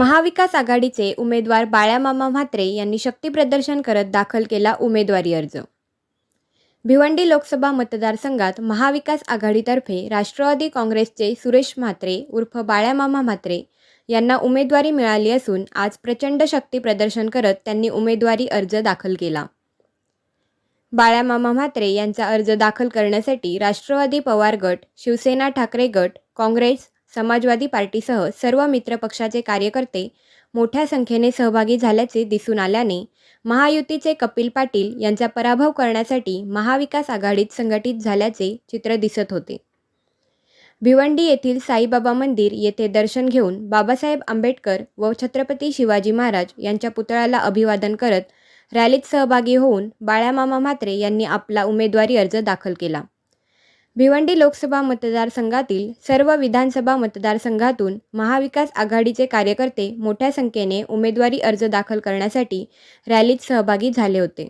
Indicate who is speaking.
Speaker 1: महाविकास आघाडीचे उमेदवार बाळ्यामामा म्हात्रे यांनी शक्तीप्रदर्शन करत दाखल केला उमेदवारी अर्ज. भिवंडी लोकसभा मतदारसंघात महाविकास आघाडीतर्फे राष्ट्रवादी काँग्रेसचे सुरेश म्हात्रे उर्फ बाळ्यामामा म्हात्रे यांना उमेदवारी मिळाली असून आज प्रचंड शक्ती प्रदर्शन करत त्यांनी उमेदवारी अर्ज दाखल केला. बाळ्यामामा म्हात्रे यांचा अर्ज दाखल करण्यासाठी राष्ट्रवादी पवार गट शिवसेना ठाकरे गट काँग्रेस समाजवादी पार्टीसह सर्व मित्रपक्षाचे कार्यकर्ते मोठ्या संख्येने सहभागी झाल्याचे दिसून आल्याने महायुतीचे कपिल पाटील यांचा पराभव करण्यासाठी महाविकास आघाडीत संघटित झाल्याचे चित्र दिसत होते. भिवंडी येथील साईबाबा मंदिर येथे दर्शन घेऊन बाबासाहेब आंबेडकर व छत्रपती शिवाजी महाराज यांच्या पुतळ्याला अभिवादन करत रॅलीत सहभागी होऊन बाळ्यामामा म्हात्रे यांनी आपला उमेदवारी अर्ज दाखल केला. भिवंडी लोकसभा मतदारसंघातील सर्व विधानसभा मतदारसंघातून महाविकास आघाडीचे कार्यकर्ते मोठ्या संख्येने उमेदवारी अर्ज दाखल करण्यासाठी रॅलीत सहभागी झाले होते.